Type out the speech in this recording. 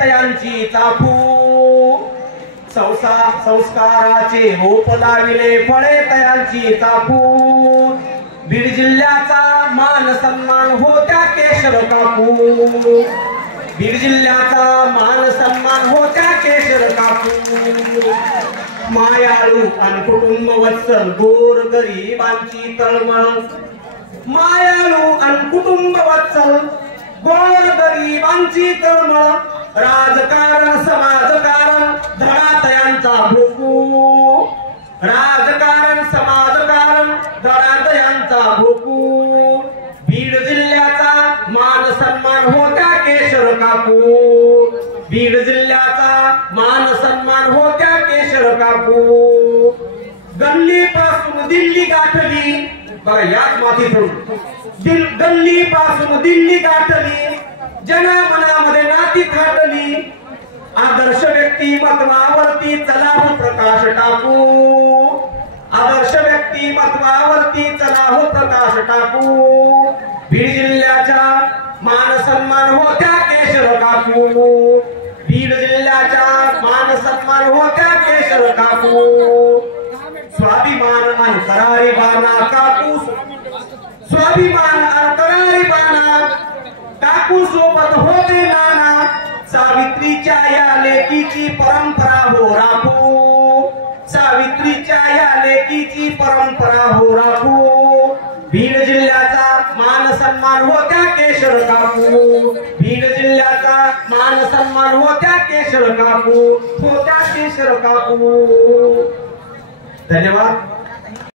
तयांची चाकू संस्काराचे रोप लाविले फळे तयांची चाकू बीड जिल्ह्याचा मान सन्मान होत्या केशर काकू बीड जिल्ह्याचा मान सन्मान होत्या केशर काकू मायाळू आणि कुटुंब वत्सल गोर गरिबांची तळमळ मायाळू आणि कुटुंब वत्सल गोर गरिबांची तळमळ राजकारण समाजकारण धडा तयांचा भोकू राजकारण समाजकारण धडा तयांचा भोकू बीड जिल्ह्याचा मान सन्मान होत्या केशर काकू बीड जिल्ह्याचा मान सन्मान होत्या केशर काकू गल्ली पासून दिल्ली गाठली बघा याच मातीतून गल्ली पासून दिल्ली गाठली जनमनामध्ये नाती थाटली आदर्श व्यक्तिमत्वावरती चला हो प्रकाश टाकू आदर्श व्यक्तिमत्वावरती चला हो प्रकाश टाकू बीड जिल्ह्याच्या मान सन्मान होत्या केशर काकू बीड जिल्ह्याच्या मान सन्मान होत्या केशर काकू स्वाभिमान आणि करारी बाणा काकू स्वाभिमान आणि करारी बाणा काकू सोबत होते नाना सावित्रीच्या या लेकीची परंपरा हो राखू सावित्रीच्या या लेकीची परंपरा हो राखू बीड जिल्ह्याचा मान सन्मान होत्या केशर काकू बीड जिल्ह्याचा मान सन्मान होत्या केशर काकू धन्यवाद।